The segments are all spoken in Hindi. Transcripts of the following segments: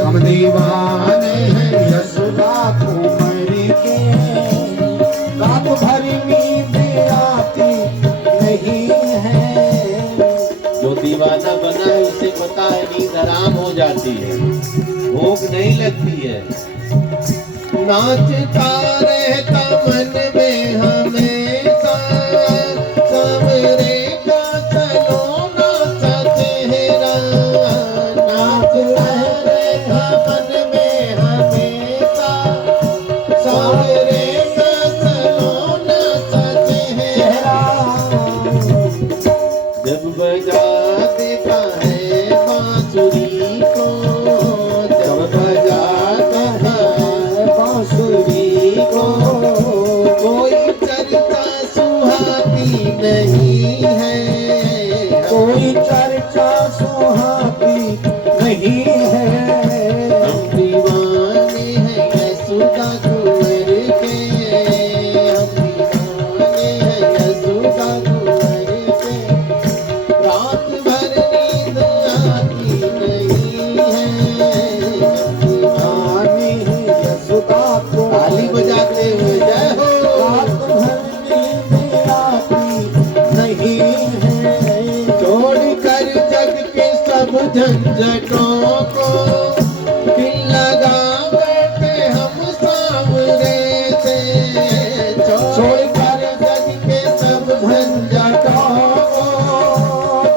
हम दीवाने हैं यशोदा कुंवर के, रात भर नींद आती नहीं है। जो दीवाना बना है उसे पता है नींद हराम हो जाती है, भूख नहीं लगती है। नाचता रहता मन में हमेशा, सावरे का सलोना सा चेहरा। नाचता रहता मन में हमेशा, सावरे का सलोना सा चेहरा। जब बजा देता है बांसुरी को, जब बजाता है बांसुरी को, कोई चर्चा सुहाती नहीं है, कोई चर्चा सुहाती नहीं है। हम दीवाने हैं यशोदा कुंवर के, हम दीवाने हैं यशोदा कुंवर के, रात भर नींद आती नहीं है। हम दीवाने हैं यशोदा को ताली बजाते हुए जय हो। रात भर नींद आती नहीं है। छोड़ कर जग के सब झंझटों को, दिल लगा बैठे हम सांवरे से। छोड़ कर जग के सब झंझटों को,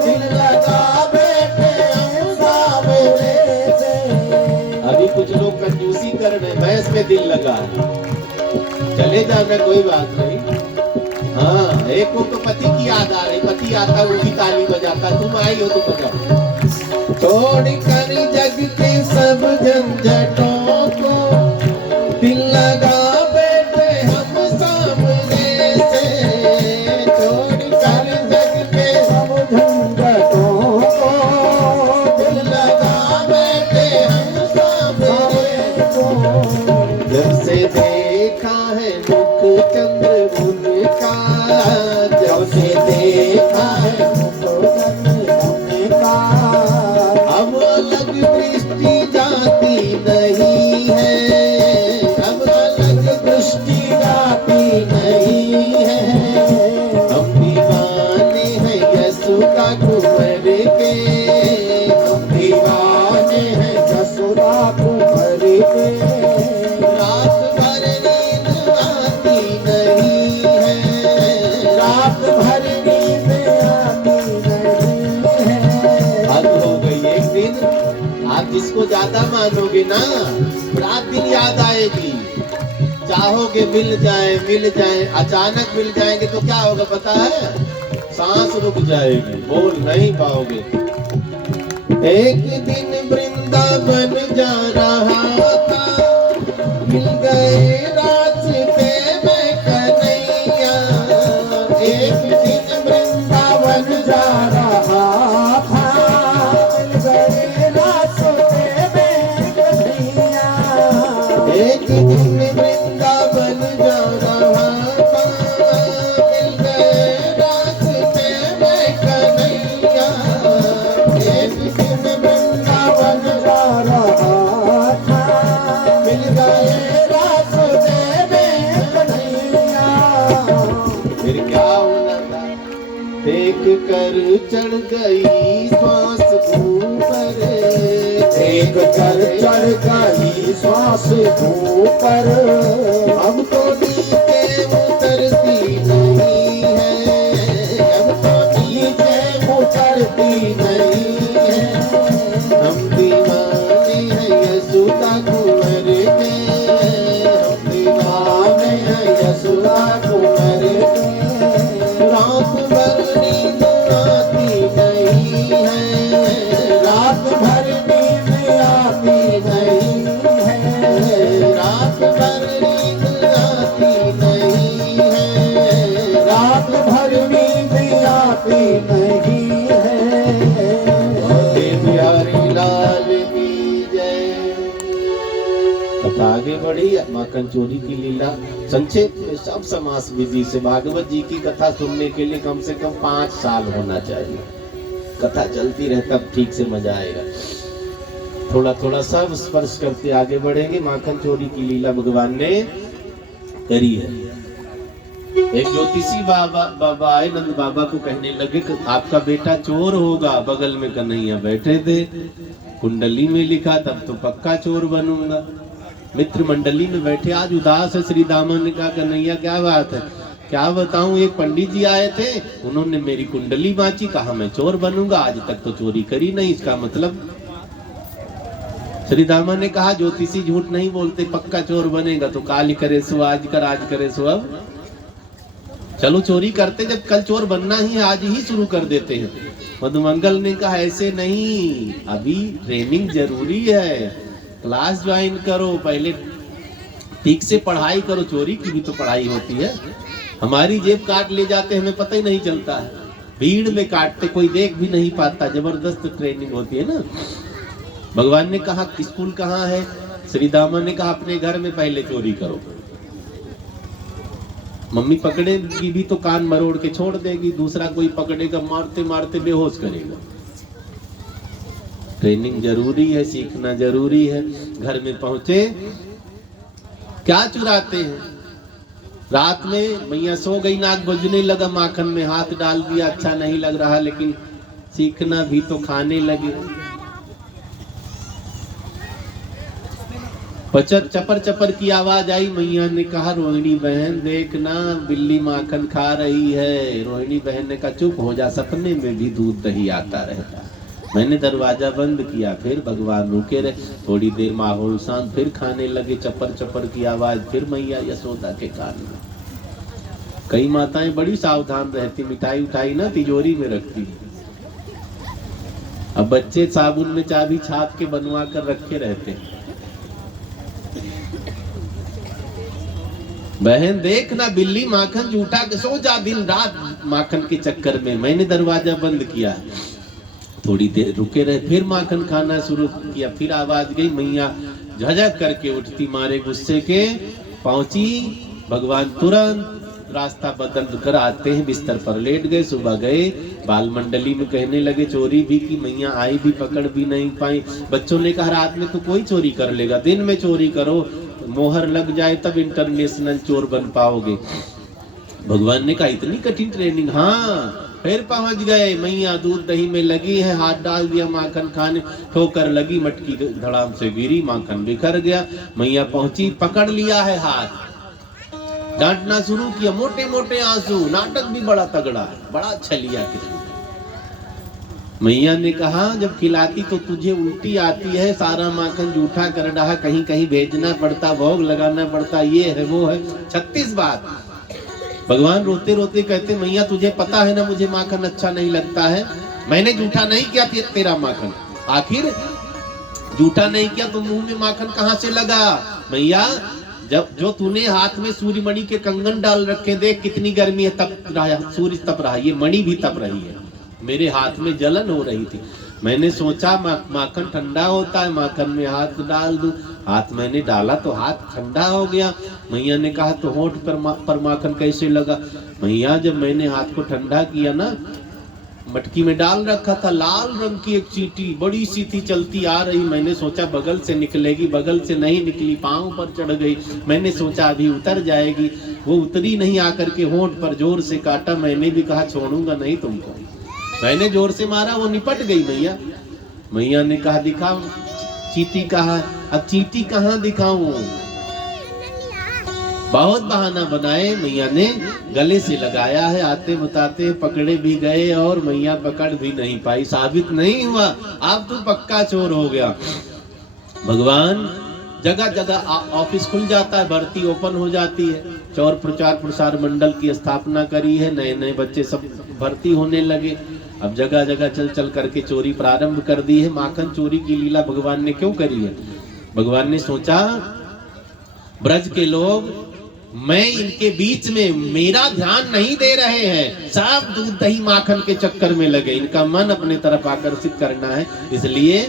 दिल लगा बैठे हम सांवरे से। अभी कुछ लोग कंजूसी कर रहे हैं, मैं इसमें दिल लगा है, चले जाना कोई बात नहीं। हाँ, एक को तो पति की याद आ रही, पति आता वो भी ताली बजाता, तुम आई हो तो बजाओ। छोड़ कर जग के सब झंझटों को, दिल लगा बैठे हम सामने से। छोड़ कर जग के सब झंझटों को दिल लगा बैठे हम सामने को, जब से देखा है मुख चंद्र उनका, जब से देखा है उनका अब अलग दृष्टि जाती नहीं है, अब अलग दृष्टि जाती नहीं है। हम दीवाने हैं यशोदा कुंवर के, हम दीवाने हैं यशोदा कुंवर के, रात भर नींद आती नहीं है, रात भर नींद आती नहीं है। हद हो गई। एक दिन आप जिसको ज्यादा मानोगे ना, रात दिन याद आएगी। चाहोगे मिल जाए, अचानक मिल जाएंगे तो क्या होगा पता है? सांस रुक जाएगी, बोल नहीं पाओगे। एक दिन वृंदावन जा रहा था, मिल गए रास्ते में कन्हैया। एक दिन वृंदावन जा रहा था, मिल गए रास्ते में कन्हैया। एक दिन वृंदावन जा रहा था, मिल गए रास्ते में कन्हैया। एक दिन वृंदावन जा रहा था, मिल गए रास्ते में कन्हैया। फिर क्या होना था? देख कर चढ़ गई श्वास भूम पर, देख कर चढ़ गई श्वास भूमि पर। अब तो नीचे उतरती नहीं है, अब तो नीचे उतरती नहीं है। हम दीवाने हैं यशोदा कुंवर के, हम दीवाने हैं यशोदा कुंवर के, रात भर नींद आती नहीं है, रात भर नींद आती नहीं है। रात भर नींद आती नहीं है, रात भर नींद आती नहीं है। बिहारी लाल की जय। कथा आगे बढ़ी। माँ कंचोरी की लीला संक्षेप में सब समास विधि से। भागवत जी की कथा सुनने के लिए कम से कम 5 साल होना चाहिए। कथा चलती रहे तब ठीक से मजा आएगा। थोड़ा थोड़ा सब स्पर्श करते आगे बढ़ेंगे। माखन चोरी की लीला भगवान ने करी है। एक ज्योतिषी बाबा आए, नंद बाबा को कहने लगे कि आपका बेटा चोर होगा। बगल में कन्हैया बैठे थे, कुंडली में लिखा तब तो पक्का चोर बनूंगा। मित्र मंडली में बैठे, आज उदास है। श्री दामन ने कहा कन्हैया क्या बात है? क्या बताऊं, एक पंडित जी आए थे, उन्होंने मेरी कुंडली बांची, कहा मैं चोर बनूंगा। आज तक तो चोरी करी नहीं, इसका मतलब? श्री दामन ने कहा ज्योतिषी झूठ नहीं बोलते, पक्का चोर बनेगा। तो काल करे सो आज कर, आज करे सो अब। चलो चोरी करते, जब कल चोर बनना ही है आज ही शुरू कर देते हैं। मधुमंगल ने कहा ऐसे नहीं, अभी ट्रेनिंग जरूरी है, क्लास ज्वाइन करो, पहले ठीक से पढ़ाई करो। चोरी की भी तो पढ़ाई होती है। हमारी जेब काट ले जाते, हमें पता ही नहीं चलता है, भीड़ में काटते, कोई देख भी नहीं पाता। जबरदस्त ट्रेनिंग होती है ना। भगवान ने कहा स्कूल कहाँ है? श्री दामन ने कहा अपने घर में पहले चोरी करो। मम्मी पकड़ेगी भी तो कान मरोड़ के छोड़ देगी, दूसरा कोई पकड़ेगा मारते मारते बेहोश करेगा। ट्रेनिंग जरूरी है, सीखना जरूरी है। घर में पहुंचे, क्या चुराते हैं? रात में मैया सो गई, नाक बजने लगा, माखन में हाथ डाल दिया, अच्छा नहीं लग रहा, लेकिन सीखना भी तो, खाने लगे। बचत चपर चपर की आवाज आई। मैया ने कहा रोहिणी बहन देखना, बिल्ली माखन खा रही है। रोहिणी बहन ने कहा चुप हो जा, सपने में भी दूध दही आता रहता। मैंने दरवाजा बंद किया, फिर भगवान रुके रहे। थोड़ी देर माहौल शांत, फिर खाने लगे। चपर चपर की आवाज, फिर मैया यशोदा के कान में। कई माताएं बड़ी सावधान रहती, मिठाई उठाई ना तिजोरी में रखती। अब बच्चे साबुन में चाबी छाप के बनवा कर रखे रहते। बहन देखना, बिल्ली माखन झूठा के सो जा, दिन रात माखन के चक्कर में। मैंने दरवाजा बंद किया, थोड़ी देर रुके रहे, फिर माखन खाना शुरू किया। फिर आवाज गई, मैया झझक करके उठती, मारे गुस्से के पहुंची। भगवान तुरंत रास्ता बदल कर आते हैं, बिस्तर पर लेट गए। सुबह गए, बाल मंडली में कहने लगे चोरी भी की, मैया आई भी, पकड़ भी नहीं पाई। बच्चों ने कहा रात में तो कोई चोरी कर लेगा, दिन में चोरी करो, मोहर लग जाए तब इंटरनेशनल चोर बन पाओगे। भगवान ने कहा इतनी कठिन ट्रेनिंग? हाँ। फिर पहुंच गए, मैया दूध दही में लगी है, हाथ डाल दिया माखन खाने, ठोकर लगी, मटकी धड़ाम से गिरी, माखन बिखर गया। मैया पहुंची, पकड़ लिया है हाथ, डांटना शुरू किया, मोटे मोटे आंसू। नाटक भी बड़ा तगड़ा है, बड़ा छलिया किसी। मैया ने कहा जब खिलाती तो तुझे उल्टी आती है, सारा माखन जूठा कर रहा, कहीं कहीं भेजना पड़ता, भोग लगाना पड़ता, ये है वो है, 36 बात। भगवान रोते रोते कहते मैया तुझे पता है ना मुझे माखन अच्छा नहीं लगता है, मैंने जूठा नहीं किया तेरा माखन, आखिर जूठा नहीं किया तो मुंह में माखन कहाँ से लगा? मैया जब जो तूने हाथ में सूर्यमणि के कंगन डाल रखे, देख कितनी गर्मी है, तप रहा, सूर्य तप रहा, ये मणि भी तप रही है, मेरे हाथ में जलन हो रही थी। मैंने सोचा माखन ठंडा होता है, माखन में हाथ डाल दूं, हाथ मैंने डाला तो हाथ ठंडा हो गया। मैया ने कहा तो होंठ पर माखन कैसे लगा? मैया जब मैंने हाथ को ठंडा किया ना, मटकी में डाल रखा था, लाल रंग की एक चींटी बड़ी सी थी, चलती आ रही, मैंने सोचा बगल से निकलेगी, बगल से नहीं निकली, पांव पर चढ़ गई, मैंने सोचा अभी उतर जाएगी, वो उतरी नहीं, आकर के होंठ पर जोर से काटा। मैंने भी कहा छोड़ूंगा नहीं तुमको, मैंने जोर से मारा, वो निपट गई। मैया मैया ने कहा दिखाओ चींटी कहाँ? अब चींटी कहाँ दिखाऊं? बहुत बहाना बनाए, मैया ने गले से लगाया है, आते बताते पकड़े भी गए और मैया पकड़ भी नहीं पाई, साबित नहीं हुआ, अब तो पक्का चोर हो गया। भगवान जगह जगह ऑफिस खुल जाता है, भर्ती ओपन हो जाती है, चौर प्रचार प्रसार मंडल की स्थापना करी है, नए नए बच्चे सब भर्ती होने लगे, अब जगह जगह चल चल करके चोरी प्रारंभ कर दी है। माखन चोरी की लीला भगवान ने क्यों करी है? भगवान ने सोचा ब्रज के लोग मैं इनके बीच में, मेरा ध्यान नहीं दे रहे हैं, सब दूध दही माखन के चक्कर में लगे, इनका मन अपने तरफ आकर्षित करना है, इसलिए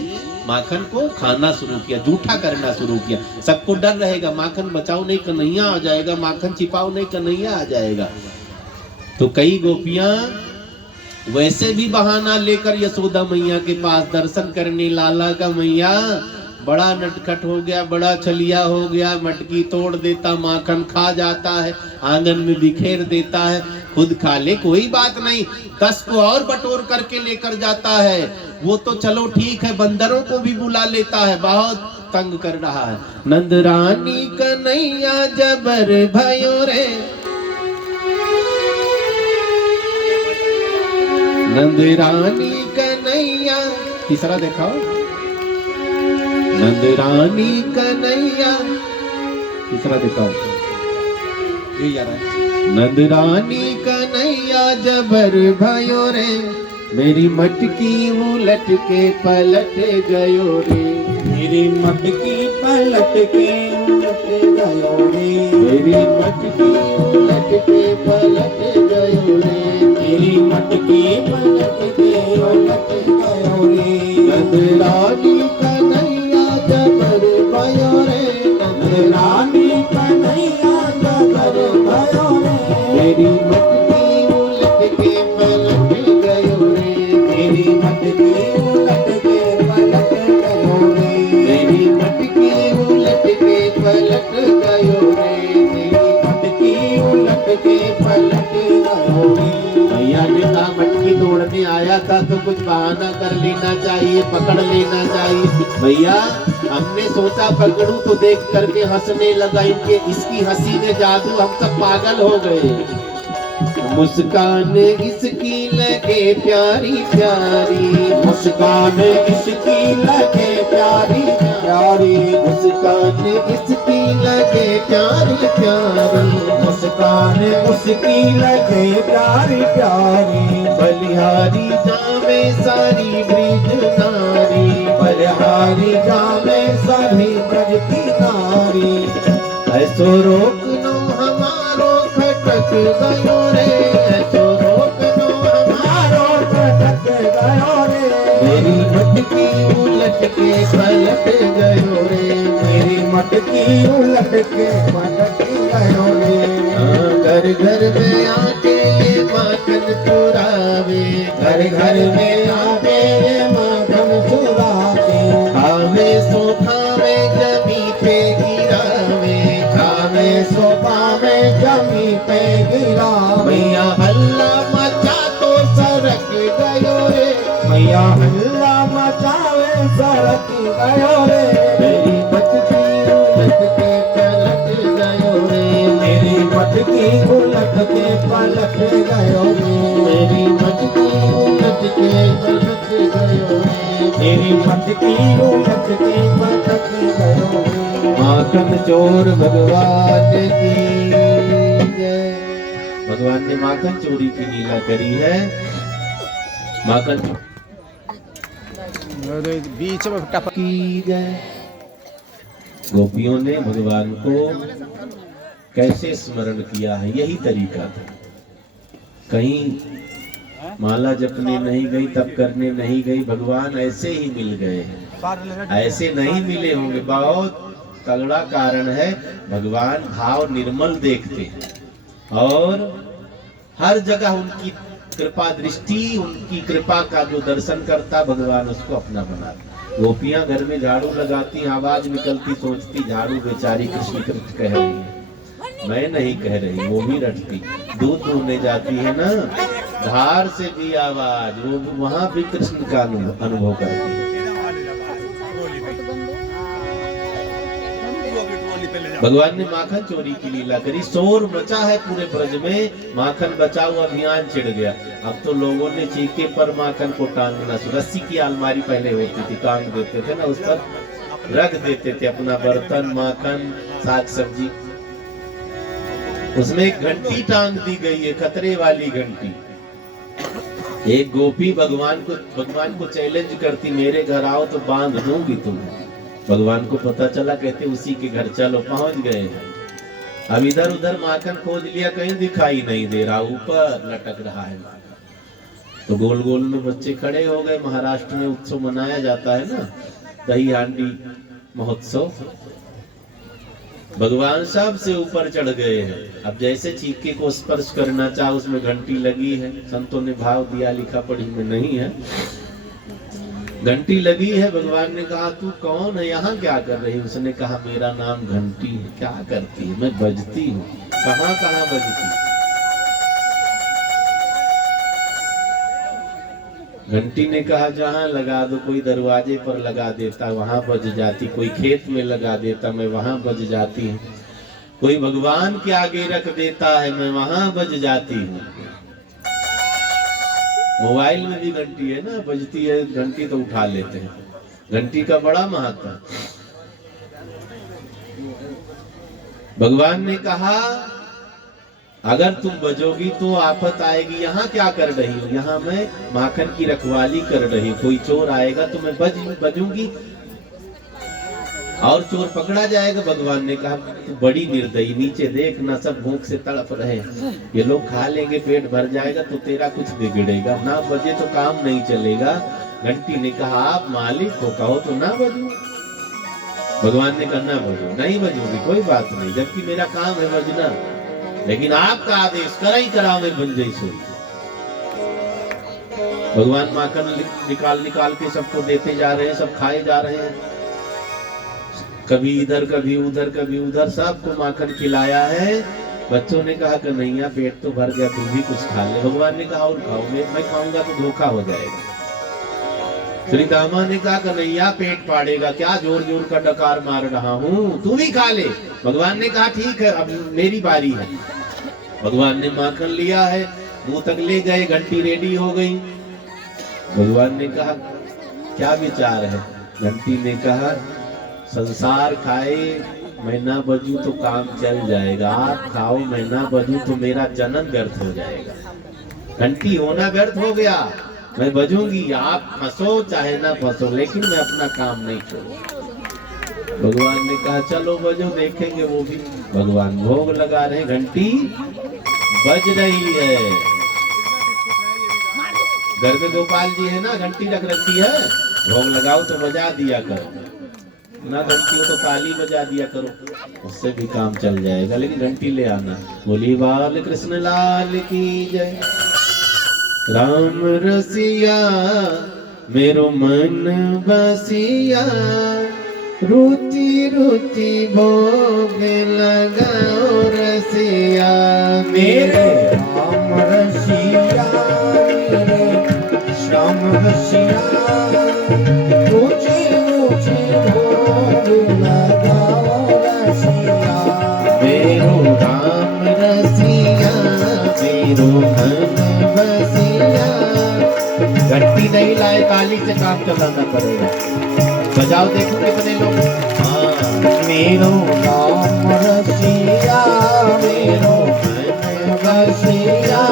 माखन को खाना शुरू किया, जूठा करना शुरू किया। सबको डर रहेगा माखन बचाओ नहीं कन्हैया आ जाएगा, माखन छिपाओ नहीं कन्हैया आ जाएगा। तो कई गोपियां वैसे भी बहाना लेकर यशोदा मैया के पास दर्शन करने लाला का मैया बड़ा नटखट हो गया, बड़ा छलिया हो गया, मटकी तोड़ देता, माखन खा जाता है, आंगन में बिखेर देता है, खुद खा ले कोई बात नहीं, 10 को और बटोर करके लेकर जाता है। वो तो चलो ठीक है, बंदरों को भी बुला लेता है, बहुत तंग कर रहा है। नंद रानी कन्हैया जबर भयो रे, नंद रानी कन्हैया, तीसरा दिखाओ, नंद रानी कन्हैया, तीसरा दिखाओ, ये यार नंद रानी कन्हैया जबर भयो रे, मेरी मटकी उलट के पलट गयो रे, मेरी मटकी पलट के उलट गयो रे, मेरी मटकी उलट के पलट गयो रे, मेरी मटकी पलट के उलट गयो रे, नंद रानी कन्हैया जबर भयो रे, नंद रानी कन्हैया जबर भयो रे, मेरी मटकी उलट के पलट गयो रे, मेरी मटकी उलट के पलट गयो रे, मेरी मटकी उलट के पलट गयो रे, मेरी मटकी उलट के पलट गयो रे। भैया ने कहा मटकी तोड़ने आया था तो कुछ बहाना कर लेना चाहिए, पकड़ लेना चाहिए। भैया हमने सोचा पकड़ूं तो देख करके हंसने लगा, इनके इसकी हंसी में जादू, हम सब पागल हो गए। मुस्कान इसकी लगे प्यारी प्यारी, मुस्कान इसकी लगे प्यारी प्यारी, मुस्कान इसकी लगे प्यारी प्यारी, मुस्कान उसकी लगे प्यारी प्यारी, बलिहारी जामे सारी ब्रिज नारी, बलिहारी जामे सभी ब्रज की नारी, ऐसो रोकनो हमारो खटक गयो रे, ऐसो रोकनो हमारो खटक गयो रे, मेरी मटकी उलट के पलट गयो रे, मेरी मटकी उलट के पलट गयो रे, घर घर में आके ये माखन चुरावे, घर घर में आके ये माखन चुराते, खावे सो खावे जमी पे गिरावे, खावे सोफा में जमी पे गिरा, मैया हल्ला मचा तो सरक गयो रे, मैया हल्ला मचावे सड़क गयो रे, मेरी मटकी उलट के पलट गयो रे, मेरी मटकी उलट के पलट गयो रे, मेरी मटकी उलट के पलट गयो रे, मेरी मटकी उलट के पलट गयो रे। माखन चोर भगवान की जय। भगवान ने माखन चोरी की लीला करी है। माखन बीच में टपक की जय। गोपियों ने भगवान को कैसे स्मरण किया है, यही तरीका था। कहीं माला जपने नहीं गई, तप करने नहीं गई, भगवान ऐसे ही मिल गए हैं। ऐसे नहीं मिले होंगे, बहुत तगड़ा कारण है। भगवान भाव निर्मल देखते हैं और हर जगह उनकी कृपा दृष्टि, उनकी कृपा का जो दर्शन करता भगवान उसको अपना बनाता। गोपियां घर में झाड़ू लगाती, आवाज निकलती, सोचती झाड़ू बेचारी कृष्ण कृष्ण कह रही है, मैं नहीं कह रही, वो भी रटती। दूध दूहने जाती है ना, धार से भी आवाज, वो वहां भी कृष्ण का अनुभव करती है। भगवान ने माखन चोरी की लीला करी, शोर मचा है पूरे ब्रज में, माखन बचाओ अभियान छिड़ गया। अब तो लोगों ने चीखे पर माखन को टांगना, रस्सी की अलमारी पहले होती थी, टांग देते थे ना, उस पर रख देते थे अपना बर्तन, माखन, साग सब्जी। उसमें एक घंटी टांग दी गई है, खतरे वाली घंटी। एक गोपी भगवान को चैलेंज करती, मेरे घर आओ तो बांध दूंगी तुम्हें। भगवान को पता चला, कहते उसी के घर चलो, पहुंच गए। अब इधर उधर माखन खोज लिया, कहीं दिखाई नहीं दे रहा, ऊपर लटक रहा है माखन। तो गोल गोल में बच्चे खड़े हो गए। महाराष्ट्र में उत्सव मनाया जाता है ना, दही हांडी महोत्सव। भगवान सबसे ऊपर चढ़ गए हैं। अब जैसे चीके को स्पर्श करना चाहा, उसमें घंटी लगी है, संतों ने भाव दिया, लिखा पढ़ी में नहीं है, घंटी लगी है। भगवान ने कहा तू कौन है, यहाँ क्या कर रही है? उसने कहा मेरा नाम घंटी है। क्या करती है? मैं बजती हूँ। कहाँ कहाँ बजती? घंटी ने कहा जहाँ लगा दो, कोई दरवाजे पर लगा देता वहां बज जाती, कोई खेत में लगा देता मैं वहां बज जाती हूँ, कोई भगवान के आगे रख देता है मैं वहां बज जाती हूँ। मोबाइल में भी घंटी है ना, बजती है घंटी तो उठा लेते हैं। घंटी का बड़ा महत्व है। भगवान ने कहा अगर तुम बजोगी तो आफत आएगी। यहाँ क्या कर रही हो? यहाँ मैं माखन की रखवाली कर रही हूँ। कोई चोर आएगा तो मैं बजूंगी और चोर पकड़ा जाएगा। भगवान ने कहा तू बड़ी निर्दयी, नीचे देख ना, सब भूख से तड़प रहे हैं, ये लोग खा लेंगे, पेट भर जाएगा तो तेरा कुछ बिगड़ेगा, ना बजे तो काम नहीं चलेगा। घंटी ने कहा आप मालिक को कहो तो ना बजू। भगवान ने कहा ना बजू, नहीं बजूंगी, कोई बात नहीं, जबकि मेरा काम है बजना, लेकिन आपका आदेश करा ही करा मैं बन गई सोई। भगवान माखन निकाल निकाल के सबको देते जा रहे हैं, सब खाए जा रहे हैं, कभी इधर कभी उधर कभी उधर, सबको माखन खिलाया है। बच्चों ने कहा कि कन्हैया पेट तो भर गया, तुम भी कुछ खा ले। भगवान ने कहा और खाओ, मैं खाऊंगा तो धोखा हो जाएगा। श्री दामा ने कहा कन्हैया पेट फाड़ेगा, क्या जोर जोर का डकार मार रहा हूँ, तू भी खा ले। भगवान ने कहा ठीक है, अब मेरी बारी है। भगवान ने माखन लिया है, मुंह तक ले गए, घंटी रेडी हो गई। भगवान ने कहा क्या विचार है? घंटी ने कहा संसार खाए मैं ना बजूं तो काम चल जाएगा, आप खाओ मैं ना बजूं तो मेरा जन्म व्यर्थ हो जाएगा। घंटी होना व्यर्थ हो गया, मैं बजूंगी, आप फंसो चाहे ना फंसो, लेकिन मैं अपना काम नहीं छोड़ूंगा। भगवान ने कहा चलो बजो, देखेंगे वो भी। भगवान भोग लगा रहे, घंटी बज रही है। घर में गोपाल जी है ना, घंटी रख रखी है, भोग लगाओ तो बजा दिया करो, ना घंटी हो तो ताली बजा दिया करो, उससे भी काम चल जाएगा, लेकिन घंटी ले आना। बोली बाल कृष्ण लाल की जय। राम रसिया मेरो मन बसिया, रुचि रुचि भोग लगाओ रसिया मेरे राम रसिया, मेरे श्याम रसिया, रुचि रुचि भोग लगाओ रसिया। मेरो राम रसिया मेरो मन बसिया। घंटी नहीं लाए, ताली से काम चलाना पड़ेगा। बजाओ देखो कितने लोग। हाँ मेरो राम रसिया, मेरो मन बसिया,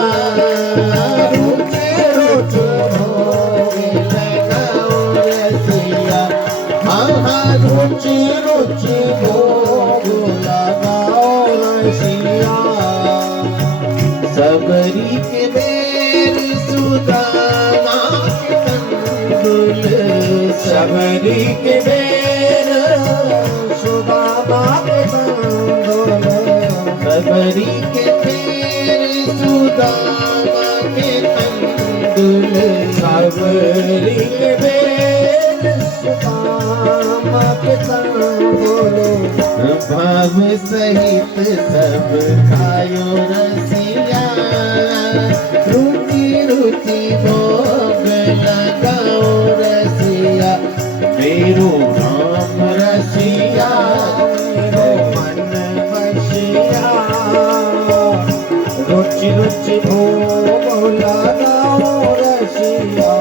रुचि रुचि भोग लगाओ रसिया। हाँ हाँ रुचि रुचि भोग लगाओ रसिया। सबरी के बेर सुदामा के तंदुल, सबरी के बेर सुदामा के तंदुल, सबरी के बेर सुदामा के तंदुल, सबरी के बेर सुदामा के तंदुल। भाव सहित सब खायो रसिया, रुचि रुचि भोग लगाओ रसिया। मेरो राम रसिया मेरो मन बसिया, रुचि रुचि भोग लगाओ रसिया।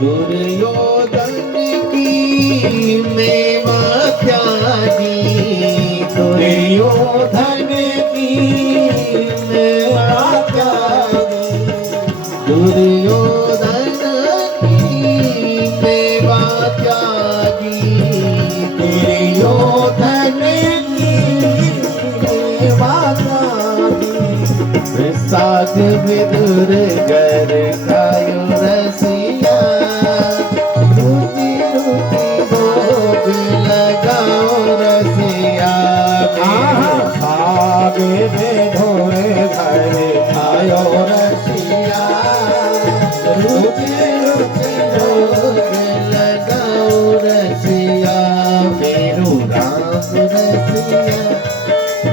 दुर्योधन की मेवा त्यागी, दुर्योधन की मेवा त्यागी, दुर्योधन की मेवा त्यागी, दुर्योधन की मेवा त्यागी। साग विदुर कर खायो रसिया, रुचि रुचि भोग लगाओ रसिया।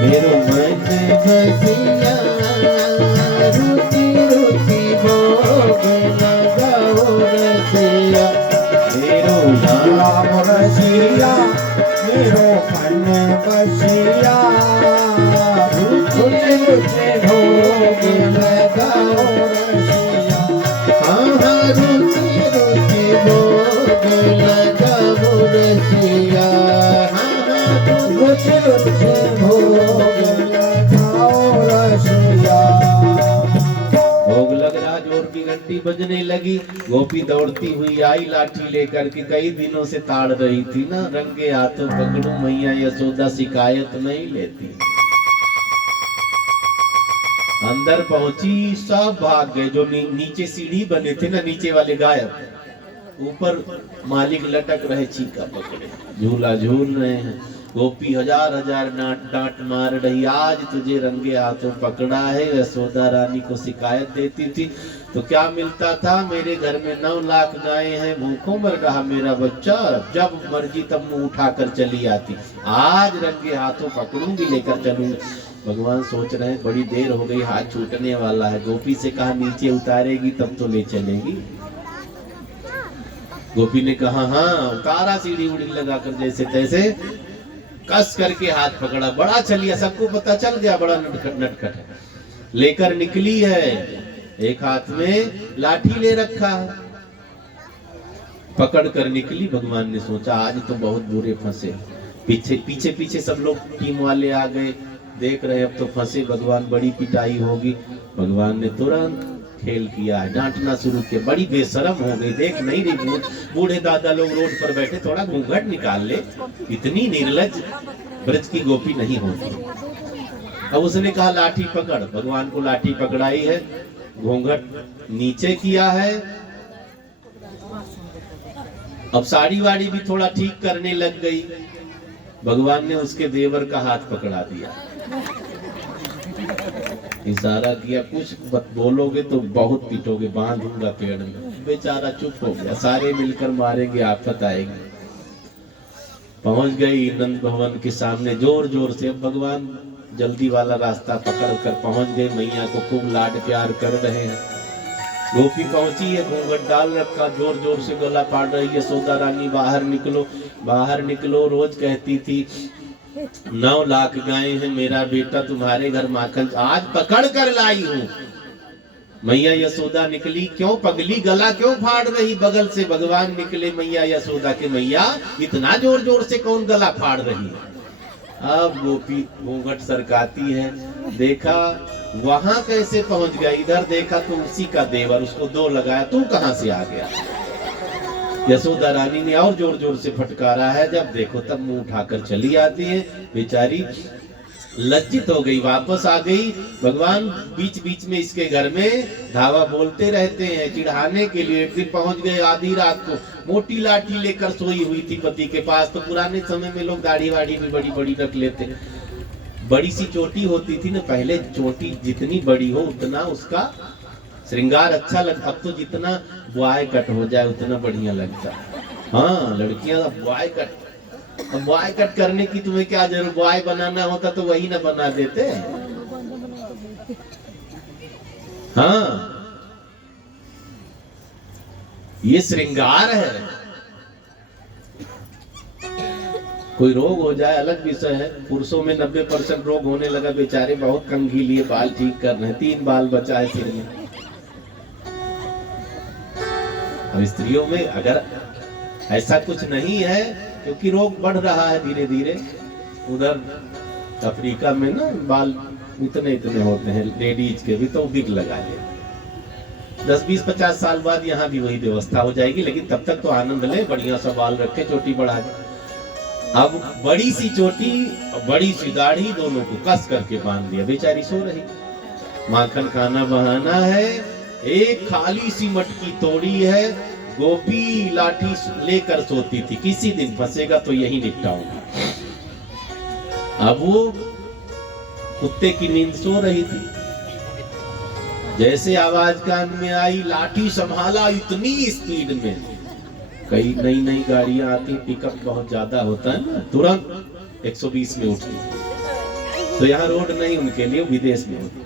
मेरो मन बसिया रुचि रुचि भोग लगाओ रसिया मेरो राम रसिया मेरो मन बसिया रुचि रुचि भोग लगाओ रसिया हाँ रुचि रुचि भोग लगाओ रसिया रुचि रुचि भोग लगाओ रसिया। भोग लग रहा, जोर की घंटी बजने लगी। गोपी दौड़ती हुई आई लाठी लेकर के, कई दिनों से ताड़ रही थी ना, रंगे हाथों पकड़ू मैया यशोदा शिकायत नहीं लेती। अंदर पहुंची, सब भाग गए। जो नीचे सीढ़ी बने थे ना, नीचे वाले गायब, ऊपर मालिक लटक रहे चीका पकड़े, झूला झूल रहे हैं। गोपी हजार हजार डांट मार रही, आज तुझे रंगे हाथों पकड़ा है। यशोदा रानी को शिकायत देती थी तो क्या मिलता था, मेरे घर में 9 लाख गायें हैं, भूखों मर रहा मेरा बच्चा, जब मर्जी तब मुंह उठाकर चली आती, आज रंगे हाथों पकड़ूंगी, लेकर चलूंगी। भगवान सोच रहे हैं बड़ी देर हो गई, हाथ छूटने वाला है। गोपी से कहा नीचे उतारेगी तब तो ले चलेगी। गोपी ने कहा हाँ, उतारा सीढ़ी उड़ी लगाकर जैसे तैसे, कस करके हाथ पकड़ा, बड़ा चलिया, सबको पता चल गया बड़ा नटखट है। लेकर निकली है, एक हाथ में लाठी ले रखा है, पकड़ कर निकली। भगवान ने सोचा आज तो बहुत बुरे फंसे। पीछे पीछे सब लोग टीम वाले आ गए, देख रहे अब तो फंसे भगवान, बड़ी पिटाई होगी। भगवान ने तुरंत खेल किया है, डांटना शुरू किया। बड़ी बेशरम हो गई, देख नहीं रही बूढ़े दादा लोग रोड पर बैठे, थोड़ा घूंघट निकाल ले, इतनी निर्लज ब्रज की गोपी नहीं होती। अब उसने कहा लाठी पकड़, भगवान को लाठी पकड़ाई है, घूंघट नीचे किया है। अब साड़ी वाड़ी भी थोड़ा ठीक करने लग गई। भगवान ने उसके देवर का हाथ पकड़ा दिया, इशारा किया, कुछ बोलोगे तो बहुत पीटोगे, बांधूंगा पेड़ में। बेचारा चुप हो गया, सारे मिलकर मारेंगे, आफत आएगी। पहुंच गई नंद भवन के सामने, जोर जोर से। अब भगवान जल्दी वाला रास्ता पकड़ कर पहुंच गए, मैया को खूब लाड प्यार कर रहे हैं। गोपी पहुंची है, घूंघट डाल रखा, जोर जोर से गला फाड़ रही है। यशोदा रानी बाहर निकलो, बाहर निकलो। रोज कहती थी 9 लाख गायें हैं, मेरा बेटा तुम्हारे घर माखन आज पकड़ कर लाई हूँ। मैया यशोदा निकली, क्यों पगली, गला क्यों फाड़ रही? बगल से भगवान निकले मैया यशोदा के, मैया इतना जोर जोर से कौन गला फाड़ रही है? अब गोपी घूंघट सरकाती है, देखा वहां कैसे पहुंच गया, इधर देखा तो उसी का देवर, उसको 2 लगाया, तू कहां से आ गया? यशोदा रानी ने और जोर जोर से फटकारा है, जब देखो तब मुंह उठाकर चली आती है। बेचारी लज्जित हो गई, वापस आ गई। भगवान बीच बीच में इसके घर में धावा बोलते रहते हैं चिढ़ाने के लिए। एक दिन पहुंच गए आधी रात को, मोटी लाठी लेकर सोई हुई थी पति के पास। तो पुराने समय में लोग दाढ़ी वाड़ी भी बड़ी बड़ी रख लेते, बड़ी सी चोटी होती थी ना पहले, चोटी जितनी बड़ी हो उतना उसका श्रृंगार अच्छा लगता। अब तो जितना बॉय कट हो जाए उतना बढ़िया लगता है। हाँ, लड़कियां बॉय कट, अब बॉय कट करने की तुम्हें क्या जरूरत, बॉय बनाना होता तो वही ना बना देते। हाँ, ये श्रृंगार है। कोई रोग हो जाए अलग विषय है, पुरुषों में 90% रोग होने लगा, बेचारे बहुत कंघी लिए बाल ठीक कर रहे हैं, 3 बाल बचा है सिर में। अब स्त्रियों में अगर ऐसा कुछ नहीं है, क्योंकि रोग बढ़ रहा है धीरे धीरे। उधर अफ्रीका में ना बाल इतने इतने होते हैं लेडीज के भी, तो विग लगा ले। 10, 20, 50 साल बाद यहाँ भी वही व्यवस्था हो जाएगी, लेकिन तब तक तो आनंद ले, बढ़िया सा बाल रखे, चोटी बढ़ा दे। अब बड़ी सी चोटी बड़ी सी दाढ़ी दोनों को कस करके बांध दिया, बेचारी सो रही। माखन खाना बहाना है, एक खाली सी मटकी तोड़ी है। गोपी लाठी लेकर सोती थी, किसी दिन फंसेगा तो यही निपटाऊंगी। अब वो कुत्ते की नींद सो रही थी, जैसे आवाज कान में आई, लाठी संभाला, इतनी स्पीड में, कई नई नई गाड़ियां आती, पिकअप बहुत ज्यादा होता है ना, तुरंत 120 में उठी। तो यहाँ रोड नहीं उनके लिए, विदेश में होती।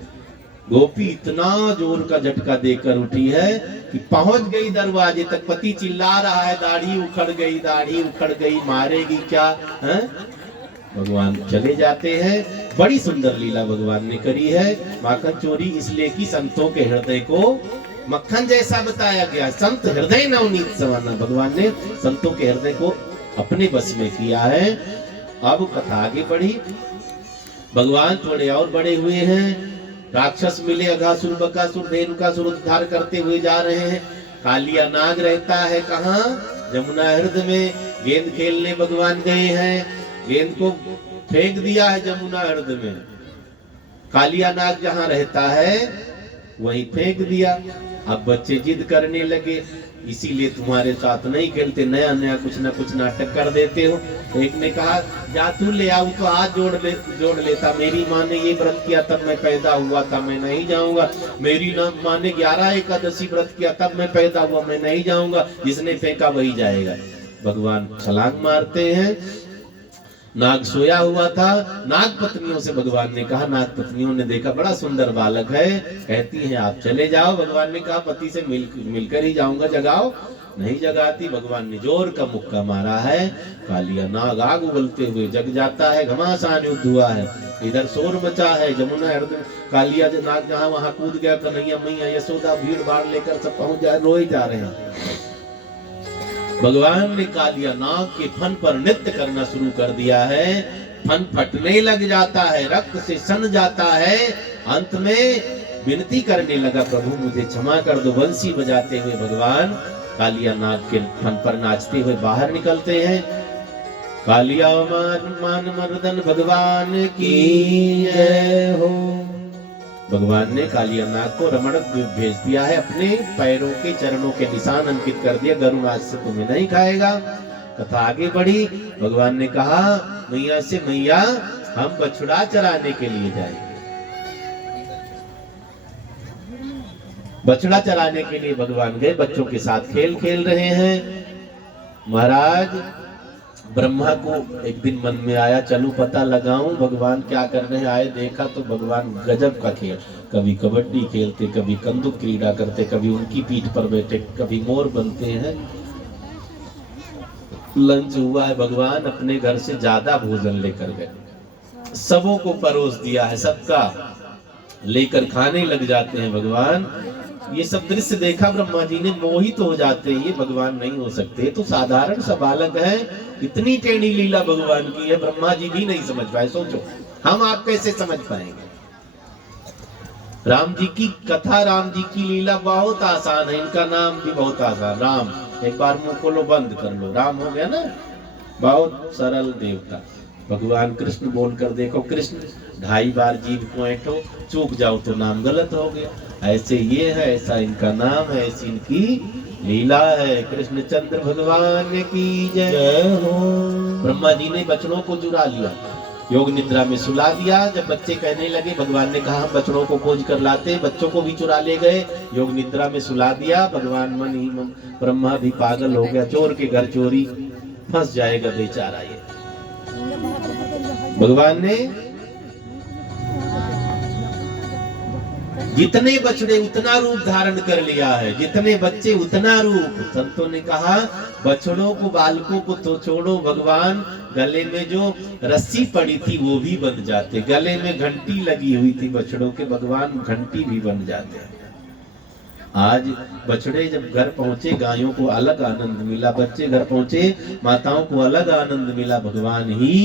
गोपी इतना जोर का झटका देकर उठी है कि पहुंच गई दरवाजे तक। पति चिल्ला रहा है, दाढ़ी उखड़ गई, दाढ़ी उखड़ गई, मारेगी क्या है? भगवान चले जाते हैं। बड़ी सुंदर लीला भगवान ने करी है। माखन चोरी इसलिए कि संतों के हृदय को मक्खन जैसा बताया गया। संत हृदय नवनीत समाना, भगवान ने संतों के हृदय को अपने बस में किया है। अब कथा आगे बढ़ी। भगवान थोड़े और बड़े हुए हैं। राक्षस मिले, अघासुर बकासुर धेनुकासुर उद्धार करते हुए जा रहे हैं। कालिया नाग रहता है कहाँ? जमुना हृदय में। गेंद खेलने भगवान गए हैं, गेंद को फेंक दिया है जमुना हृदय में। कालिया नाग जहाँ रहता है वहीं फेंक दिया। अब बच्चे जिद करने लगे, इसीलिए तुम्हारे साथ नहीं खेलते, नया नया कुछ ना कुछ नाटक कर देते हो। एक ने कहा, जा तू ले आओ तो हाथ जोड़ लेता। मेरी माँ ने ये व्रत किया तब मैं पैदा हुआ था, मैं नहीं जाऊंगा। मेरी माँ ने 11 एकादशी व्रत किया तब मैं पैदा हुआ, मैं नहीं जाऊंगा। जिसने फेंका वही जाएगा। भगवान छलांग मारते हैं। नाग सोया हुआ था। नाग पत्नियों से भगवान ने कहा, नाग पत्नियों ने देखा बड़ा सुंदर बालक है, कहती हैं आप चले जाओ। भगवान ने कहा, पति से मिलकर ही जाऊंगा, जगाओ। नहीं जगाती। भगवान ने जोर का मुक्का मारा है। कालिया नाग आग उगलते हुए जग जाता है। घमासान युद्ध हुआ है, इधर शोर मचा है। जमुना हृदय कालिया नाग जहाँ वहां कूद गया। कन्हैया मैया यशोदा भीड़ भाड़ लेकर सब पहुंच जाए, रोए जा रहे हैं। भगवान ने कालिया नाग के फन पर नृत्य करना शुरू कर दिया है। फन फटने लग जाता है, रक्त से सन जाता है। अंत में विनती करने लगा, प्रभु मुझे क्षमा कर दो। बंसी बजाते हुए भगवान कालिया नाग के फन पर नाचते हुए बाहर निकलते हैं। कालिया मान मर्दन भगवान की जय हो। भगवान ने कालिया नाग को रमण भेज दिया है। अपने पैरों के चरणों के निशान अंकित कर दिया। गरुड़ आज से तुम्हें नहीं खाएगा। कथा आगे बढ़ी। भगवान ने कहा मैया से, मैया हम बछड़ा चराने के लिए जाएंगे। बछड़ा चराने के लिए भगवान गए। बच्चों के साथ खेल खेल रहे हैं। महाराज ब्रह्मा को एक दिन मन में आया, चलो पता लगाऊं भगवान क्या कर रहे हैं। आए, देखा तो भगवान गजब का खेल, कभी कबड्डी खेलते, कभी कंदुक क्रीड़ा करते, कभी उनकी पीठ पर बैठे, कभी मोर बनते हैं। लंच हुआ है, भगवान अपने घर से ज्यादा भोजन लेकर गए, सबों को परोस दिया है, सबका लेकर खाने लग जाते हैं भगवान। ये सब दृश्य देखा ब्रह्मा जी ने, मोहित हो जाते हैं, ये भगवान नहीं हो सकते, तो साधारण सा बालक है। इतनी टेढ़ी लीला भगवान की है, ब्रह्मा जी भी नहीं समझ पाए। सोचो हम आप कैसे समझ पाएंगे। राम जी की कथा, राम जी की लीला बहुत आसान है, इनका नाम भी बहुत आसान। राम, एक बार मुंह खोलो बंद कर लो, राम हो गया ना, बहुत सरल देवता। भगवान कृष्ण बोलकर देखो, कृष्ण 2.5 बार जीभ को ऐंठो, चूक जाओ तो नाम गलत हो गया। ऐसे ये है, ऐसा इनका नाम है, ऐसी इनकी लीला है। कृष्ण चंद्र भगवान की जय हो। ब्रह्मा जी ने बछड़ों को चुरा लिया, योग निद्रा में सुला दिया। जब बच्चे कहने लगे, भगवान ने कहा हम बछड़ों को खोज कर लाते, बच्चों को भी चुरा ले गए, योग निद्रा में सुला दिया। भगवान मन ही मन, ब्रह्मा भी पागल हो गया, चोर के घर चोरी, फंस जाएगा बेचारा ये। भगवान ने जितने बछड़े उतना रूप धारण कर लिया है, जितने बच्चे उतना रूप। संतों ने कहा बछड़ों को, बालकों को तो छोड़ो, भगवान गले में जो रस्सी पड़ी थी वो भी बन जाते, गले में घंटी लगी हुई थी बछड़ों के, भगवान घंटी भी बन जाते। आज बछड़े जब घर पहुंचे, गायों को अलग आनंद मिला, बच्चे घर पहुंचे, माताओं को अलग आनंद मिला। भगवान ही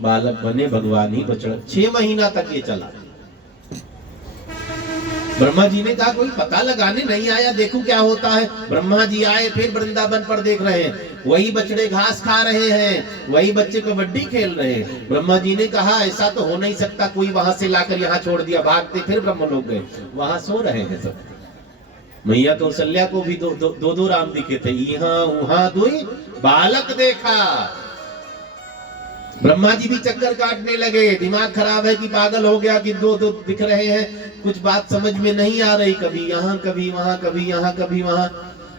बालक बने, भगवान ही बछड़ा। 6 महीना तक ये चला। ब्रह्मा जी ने कहा कोई पता लगाने नहीं आया, देखो क्या होता है। ब्रह्मा जी आए, फिर वृंदावन पर देख रहे हैं, वही बछड़े घास खा रहे हैं, वही बच्चे कबड्डी खेल रहे हैं। ब्रह्मा जी ने कहा ऐसा तो हो नहीं सकता, कोई वहां से लाकर यहाँ छोड़ दिया, भागते। फिर ब्रह्म लोग गए, वहां सो रहे हैं सब। मैया कौशल्या को भी दो राम दिखे थे, यहाँ वहां दुई बालक देखा। ब्रह्मा जी भी चक्कर काटने लगे, दिमाग खराब है कि पागल हो गया कि दो दिख रहे हैं, कुछ बात समझ में नहीं आ रही, कभी यहाँ कभी वहां, कभी यहाँ कभी वहां।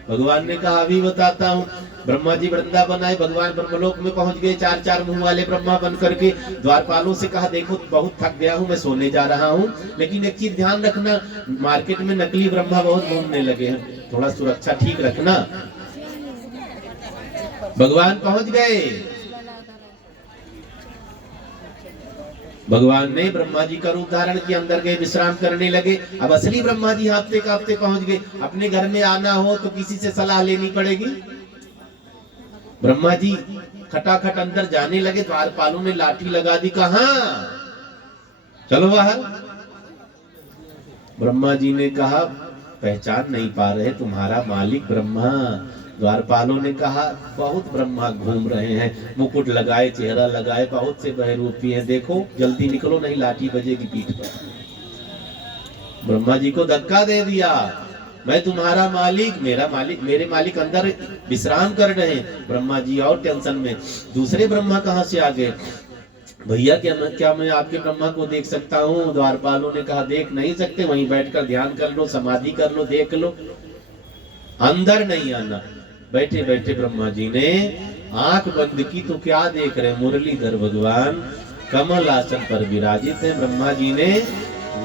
भगवान ने कहा अभी बताता हूँ। ब्रह्मा जी वृंदावन आए, भगवान ब्रह्मलोक में पहुंच गए, चार चार मुंह वाले ब्रह्मा बन करके द्वारपालों से कहा देखो बहुत थक गया हूं, मैं सोने जा रहा हूं, लेकिन एक चीज ध्यान रखना, मार्केट में नकली ब्रह्मा बहुत घूमने लगे हैं, थोड़ा सुरक्षा ठीक रखना। भगवान पहुंच गए, भगवान ने ब्रह्मा जी का रूप धारण किया, अंदर गए, विश्राम करने लगे। अब असली ब्रह्मा जी हाँफते कांपते पहुंच गए। अपने घर में आना हो तो किसी से सलाह लेनी पड़ेगी। ब्रह्मा जी खटाखट अंदर जाने लगे, द्वारपालों ने लाठी लगा दी, कहां चलो बाहर। ब्रह्मा जी ने कहा पहचान नहीं पा रहे, तुम्हारा मालिक ब्रह्मा। द्वारपालों ने कहा बहुत ब्रह्मा घूम रहे हैं, मुकुट लगाए, चेहरा लगाए, बहुत से बहरूपी हैं, देखो जल्दी निकलो नहीं लाठी बजेगी पीठ पर। ब्रह्मा जी को धक्का दे दिया, मैं तुम्हारा मालिक, मेरे मालिक अंदर विश्राम कर रहे हैं। ब्रह्मा जी और टेंशन में, दूसरे ब्रह्मा कहां से आ गए? भैया क्या मैं आपके ब्रह्मा को देख सकता हूँ? द्वारपालों ने कहा देख नहीं सकते, वहीं बैठकर ध्यान कर लो, समाधि कर लो, देख लो, अंदर नहीं आना। बैठे बैठे ब्रह्मा जी ने आंख बंद की तो क्या देख रहे? मुरलीधर भगवान कमल आसन पर विराजित है। ब्रह्मा जी ने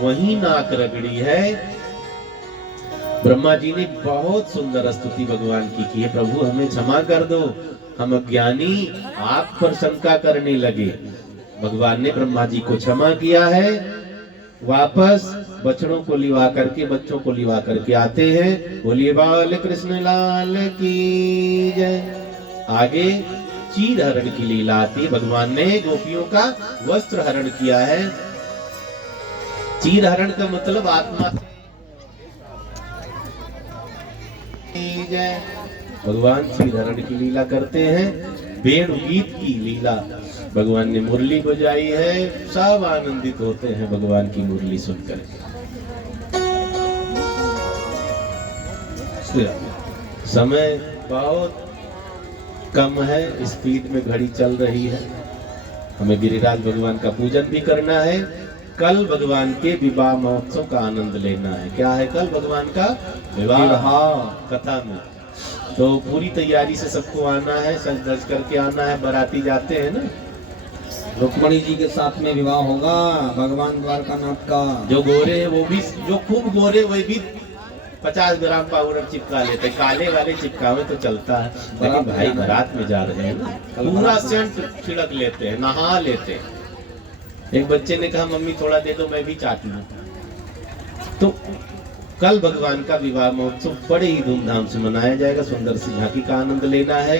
वही नाक रगड़ी है। ब्रह्मा जी ने बहुत सुंदर स्तुति भगवान की है, प्रभु हमें क्षमा कर दो, हम अज्ञानी आप पर शंका करने लगे। भगवान ने ब्रह्मा जी को क्षमा किया है। वापस बच्चों को लिवा करके, बच्चों को लिवा करके आते हैं। बोलिए बाल कृष्ण लाल की जय। आगे चीर हरण की लीला आती है। भगवान ने गोपियों का वस्त्र हरण किया है। चीर हरण का मतलब आत्मा की जय। भगवान चीर हरण की लीला करते हैं। वेणु गीत की लीला, भगवान ने मुरली बजाई है, सब आनंदित होते हैं भगवान की मुरली सुनकर। समय बहुत कम है, स्पीड में घड़ी चल रही है, हमें गिरिराज भगवान का पूजन भी करना है। कल भगवान के विवाह महोत्सव का आनंद लेना है। क्या है कल भगवान का विवाह कथा में, तो पूरी तैयारी से सबको आना है, सज धज करके आना है। बाराती जाते हैं ना, रुक्मणी जी के साथ में विवाह होगा भगवान द्वारकानाथ का। जो गोरे हैं वो भी, जो खूब गोरे वो भी 50 ग्राम पाउडर चिपका लेते, काले वाले चिपकावे तो चलता है, लेकिन भाई बारात में जा रहे हैं ना, पूरा सेंट छिड़क लेते हैं, नहा लेते हैं। एक बच्चे ने कहा मम्मी थोड़ा दे दो, मैं भी चाट लूं। तो कल भगवान का विवाह महोत्सव बड़े ही धूमधाम से मनाया जाएगा। सुंदर सी झांकी का आनंद लेना है।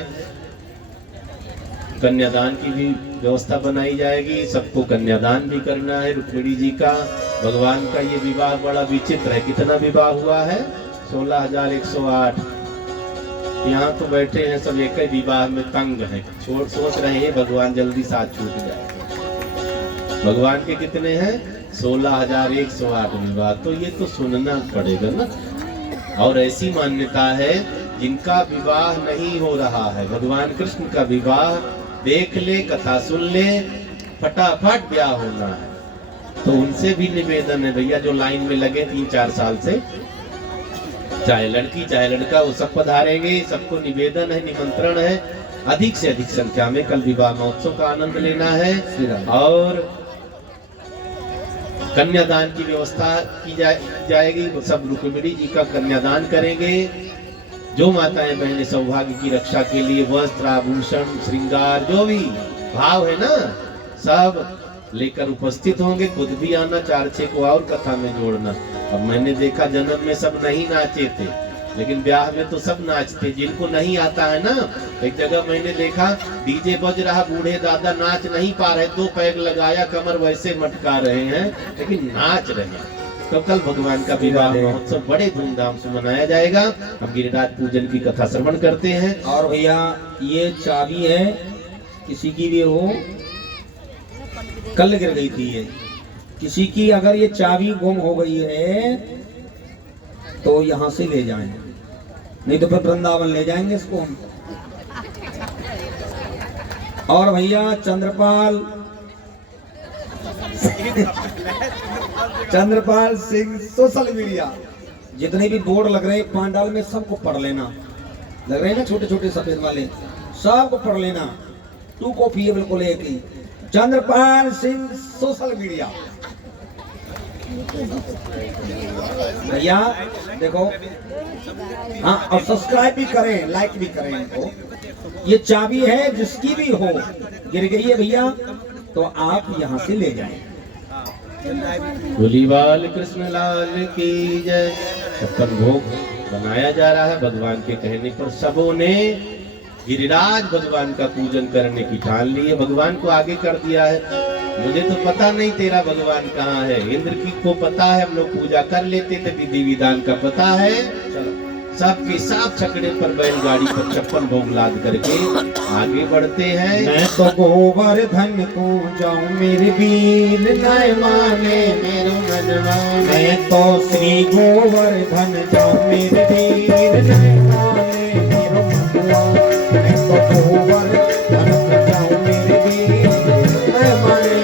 कन्यादान की भी व्यवस्था बनाई जाएगी, सबको कन्यादान भी करना है। रुक्मिणी जी का, भगवान का ये विवाह बड़ा विचित्र है। कितना विवाह हुआ है? 16,108। यहाँ तो बैठे हैं सब एक ही विवाह में तंग हैं, सोच रहे हैं भगवान जल्दी साथ छूट जाए। भगवान के कितने हैं? 16,108 विवाह। तो ये तो सुनना पड़ेगा ना। और ऐसी मान्यता है जिनका विवाह नहीं हो रहा है, भगवान कृष्ण का विवाह देख ले, कथा सुन ले, फटाफट ब्याह होना है। तो उनसे भी निवेदन है भैया, जो लाइन में लगे 3-4 साल से, चाहे लड़की चाहे लड़का, वो सब पधारेंगे। सबको निवेदन है, निमंत्रण है, अधिक से अधिक संख्या में कल विवाह महोत्सव का आनंद लेना है। और कन्यादान की व्यवस्था की जाएगी। सब रुक्मिणी जी का कन्यादान करेंगे। जो माताएं बहनें सौभाग्य की रक्षा के लिए वस्त्र, आभूषण, श्रृंगार, जो भी भाव है ना, सब लेकर उपस्थित होंगे। खुद भी आना, 4-6 को और कथा में जोड़ना। अब मैंने देखा जन्म में सब नहीं नाचे थे, लेकिन ब्याह में तो सब नाचते। जिनको नहीं आता है ना, एक जगह मैंने देखा डीजे बज रहा, बूढ़े दादा नाच नहीं पा रहे, 2 पैग लगाया, कमर वैसे मटका रहे हैं, लेकिन नाच रहे हैं। तो कल भगवान का विवाह महोत्सव बड़े धूमधाम से मनाया जाएगा। हम गिरिराज पूजन की कथा श्रवण करते हैं। और भैया ये चाबी है, किसी की भी हो, कल गिर गई थी ये, किसी की अगर ये चाबी गुम हो गई है तो यहाँ से ले जाएं, नहीं तो फिर वृंदावन ले जाएंगे इसको हम। और भैया चंद्रपाल सिंह सोशल मीडिया, जितने भी बोर्ड लग रहे हैं पांडाल में, सबको पढ़ लेना। लग रहे हैं ना छोटे छोटे सफेद वाले, सबको पढ़ लेना। 2 कॉपी है बिल्कुल एक ही। Chandrapal Singh social media. भैया देखो, हाँ, और सब्सक्राइब भी करें, लाइक भी करें इनको। ये चाबी है, जिसकी भी हो, गिर गई है भैया तो आप यहाँ से ले जाएं। गोलीबाल कृष्ण लाल की जय। 56 भोग बनाया जा रहा है भगवान के कहने पर। सबों ने गिरिराज भगवान का पूजन करने की ठान ली है। भगवान को आगे कर दिया है। मुझे तो पता नहीं तेरा भगवान कहाँ है। इंद्र की को पता है, हम लोग पूजा कर लेते थे, विधि विधान का पता है। चलो सबके साथ छकड़े पर बैलगाड़ी पर 56 भोग लाद करके आगे बढ़ते हैं। मैं तो गोवर्धन को जाऊं मेरे वीर, न माने मेरो मनवा। मैं तो श्री गोवर्धन जाऊं मेरे वीर, न माने मेरो मनवा। मैं तो गोवर्धन को जाऊं मेरे वीर, न माने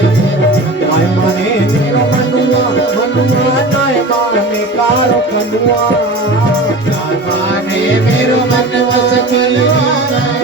मेरो मनवा। मनवा न माने कारो कनुआ, माने मेरो मनवा सकलवा,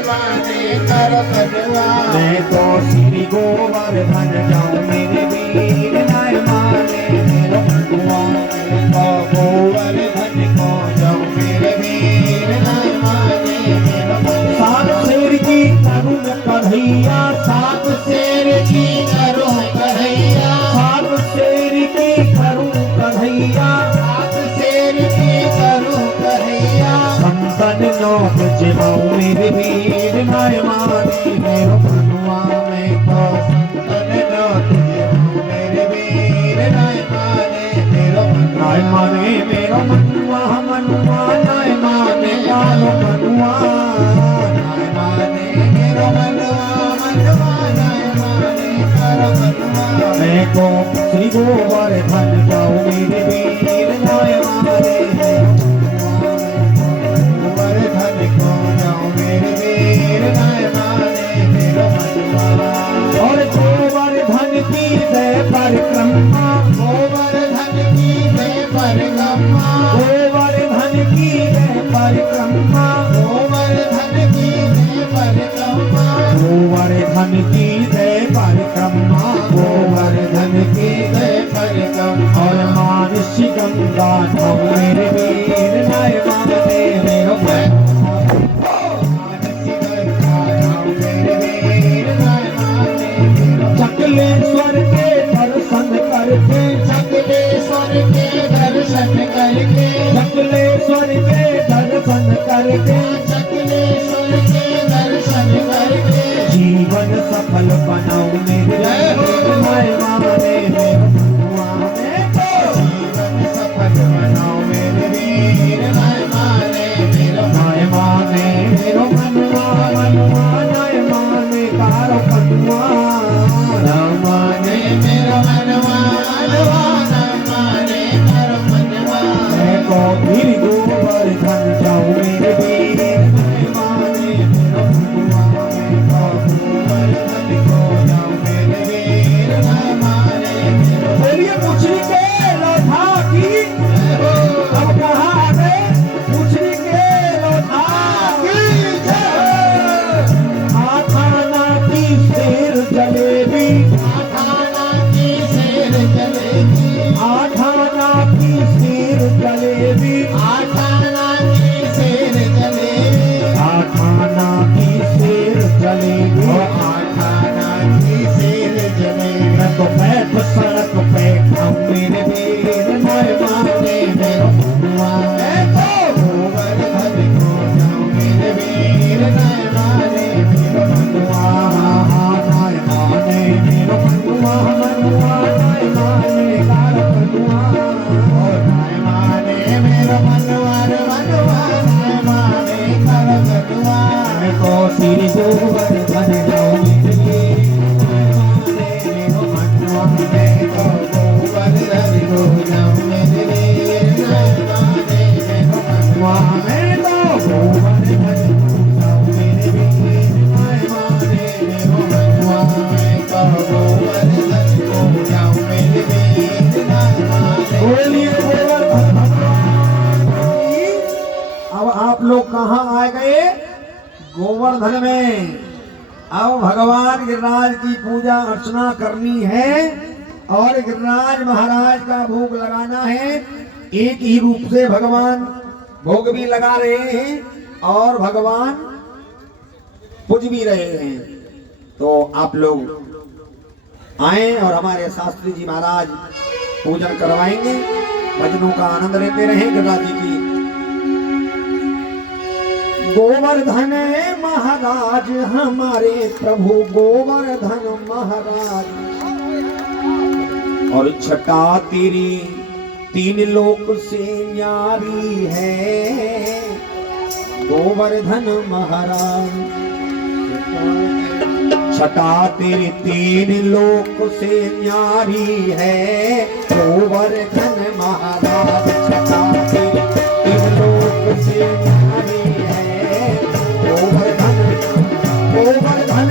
माने करो कनुआ। मैं तो श्री गोवर्धन जाऊं मेरे वीर, न माने मेरो मनवा। मैं तो गोवर्धन को जाऊं मेरे वीर, न माने मेरो मनवा। सात शेर की करूं कन्हैया, सात शेर की करो कन्हैया, सात शेर की करूं कन्हैया। सात शेर की करो कन्हैया। संतन नौक जिमाऊं मेरे वीर, न माने मेरो मनवा। मैं तो संतन नौक जिमाऊं मेरे वीर, न माने मेरो मनवा। न माने मेरो मनवा, मनवा न माने कालो मनवा। न माने मेरो मनवा, मनवा न माने करो कनुआ। मैं तो श्री गोवर्धन जाऊं मेरे वीर, न माने मेरो गोवर्धन को जाऊं मेरे वीर, न माने मेरो मनवा। और गोवर्धन की जय परिक्रमा, गोवर्धन की जय परिक्रमा, गोवर्धन की जय परिक्रमा। गोवर्धन की जय परिक्रमा, गोवर्धन की जय परिक्रमा, गोवर्धन की जय परिक्रमा। और मानसी गंगा धाम मेरे वीर, न माने मेरो मानसी गंगा धाम मेरे वीर, न माने मेरो। चकलेश्वर के दर्शन करके, चकलेश्वर के दर्शन करके, चकलेश्वर के दर्शन करके, चकलेश्वर के दर्शन करके। जीवन सफल बनाऊं मेरे वीर, न माने मेरो मनवा। मैं तो जीवन सफल बनाओ मेरे वीर, न माने मेरो न माने मेरो मनवा। मनवा न माने कारो कनुआ। न माने मेरो मनवा, मनवा न माने करो मनवा। मैं तो फिर गोवर्धन जाऊं मेरे वीर, न माने मेरो मनवा। मैं तो गोवर्धन को जाऊं मेरे गोवर्धन में अब भगवान गिरिराज की पूजा अर्चना करनी है और गिरिराज महाराज का भोग लगाना है। एक ही रूप से भगवान भोग भी लगा रहे हैं और भगवान पूज भी रहे हैं। तो आप लोग आए और हमारे शास्त्री जी महाराज पूजन करवाएंगे, भजनों का आनंद लेते रहें गिरिराज जी की। गोवर्धन महाराज हमारे प्रभु गोवर्धन महाराज, और छटा तेरी तीन लोक से न्यारी है गोवर्धन महाराज। छटा तेरी तीन लोक से न्यारी है गोवर्धन महाराज। छटा तेरी तीन लोक से न्यारी है गोवर्धन गोवर्धन